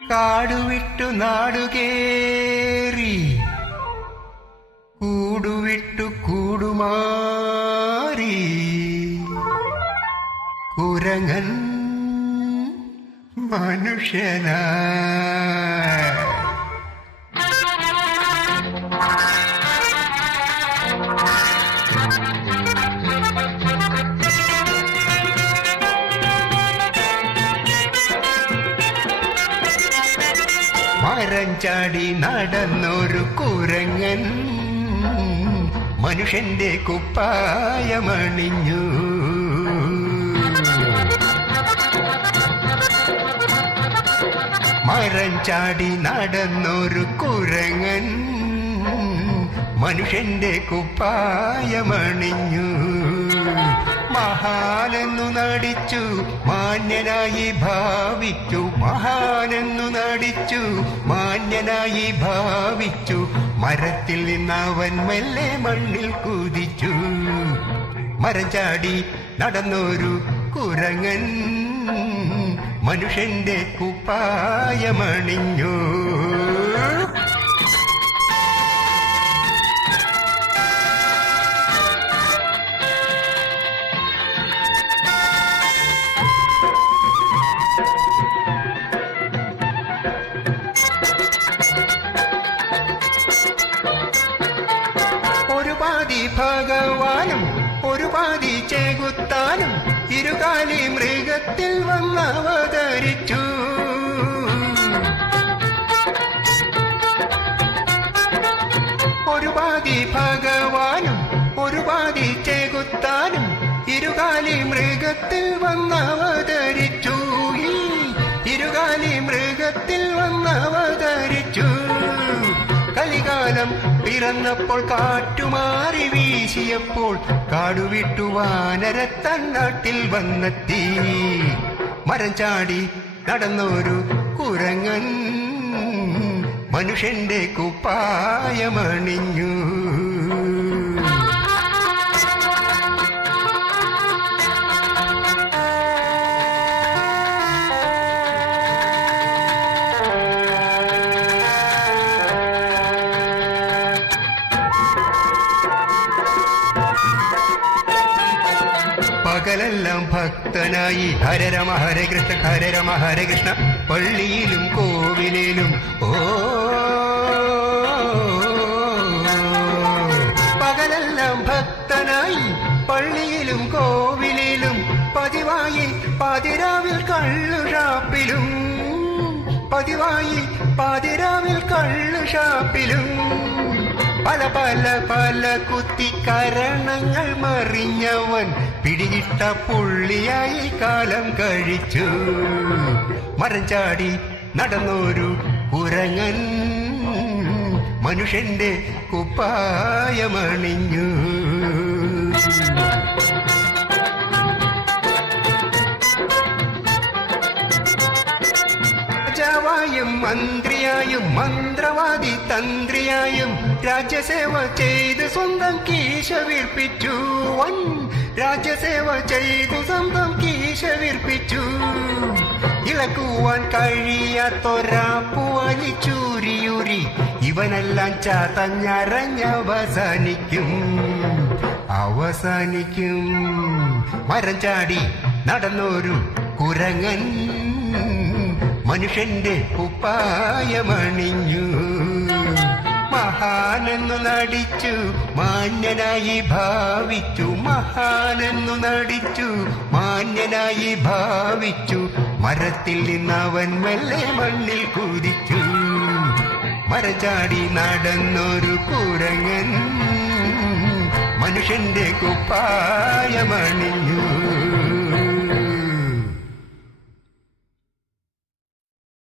കാടുവിട്ടു നാടുകേറി കൂടുവിട്ടു കൂടുമാറി കുരങ്ങൻ മനുഷ്യനായി. മരം ചാടി നടന്നൊരു കുരങ്ങൻ മനുഷ്യന്റെ കുപ്പായമണിഞ്ഞു. മരം ചാടി നടന്നൊരു കുരങ്ങൻ മനുഷ്യന്റെ കുപ്പായമണിഞ്ഞു. മഹാനെന്നു നടിച്ചു മാന്യനായി ഭാവിച്ചു. മഹാനെന്നു നടിച്ചു മാന്യനായി ഭാവിച്ചു. മരത്തിൽ നിന്നവൻ മെല്ലെ മണ്ണിൽ കുതിച്ചു. മരം ചാടി നടന്നൊരു കുരങ്ങൻ മനുഷ്യന്റെ കുപ്പായമണിഞ്ഞു. ഒരു പാതി ഭഗവാനും ഒരു പാതി ചേകുത്താനും ഇരുകാലി മൃഗത്തിൽ വന്നവതരിച്ചു. ഒരു പാതി ഭഗവാനും ഒരു പാതി ചേകുത്താനും ഇരുകാലി മൃഗത്തിൽ വന്നവതരിച്ചു. ഈ ഇരുകാലി മൃഗത്തിൽ വന്നവതരിച്ചു. കലികാലം പിറന്നപ്പോൾ കാറ്റുമാറി വീശിയപ്പോൾ കാടുവിട്ടു വാനരത്തന്നാട്ടിൽ വന്നെത്തി. മരം ചാടി നടന്നൊരു കുരങ്ങൻ മനുഷ്യന്റെ കുപ്പായമണിഞ്ഞു. പകലെല്ലാം ഭക്തനായി ഹര രമ ഹരേ കൃഷ്ണ ഹര രമ ഹരേ കൃഷ്ണ പള്ളിയിലും കോവിലിലും പകലെല്ലാം ഭക്തനായി പള്ളിയിലും കോവിലിലും പതിവായി പാതിരാവിൽ കള്ളുഷാപ്പിലും പതിവായി പാതിരാവിൽ കള്ളുഷാപ്പിലും പല പല പല കുത്തിക്കരണങ്ങൾ മറിഞ്ഞവൻ പിടികിട്ട പുള്ളിയായി കാലം കഴിച്ചു. മരം ചാടി നടന്നൊരു കുരങ്ങൻ മനുഷ്യന്റെ കുപ്പായമണിഞ്ഞു. രാജാവായും മന്ത്രിയായും മന്ത്രവാദി തന്ത്രിയായും രാജ്യസേവ ചെയ്ത് സ്വന്തം കീശ വീർപ്പിച്ചു. രാജ്യസേവ ചെയ്തു സ്വന്തം കീശ വീർപ്പിച്ചു. ഇളക്കുവാൻ കഴിയാത്തൊരാപ്പു വലിച്ചൂരിയൂരി ഇവനെല്ലാം ചതഞ്ഞരഞ്ഞവസാനിക്കും അവസാനിക്കും. മരം ചാടി നടന്നൊരു കുരങ്ങൻ മനുഷ്യന്റെ കുപ്പായമണിഞ്ഞു. മഹാനെന്നു നടിച്ചു മാന്യനായി ഭാവിച്ചു. മഹാനെന്നു നടിച്ചു മാന്യനായി ഭാവിച്ചു. മരത്തിൽ നിന്നവൻ മെല്ലെ മണ്ണിൽ കുതിച്ചു. മരം ചാടി നടന്നൊരു കുരങ്ങൻ മനുഷ്യന്റെ കുപ്പായമണിഞ്ഞു.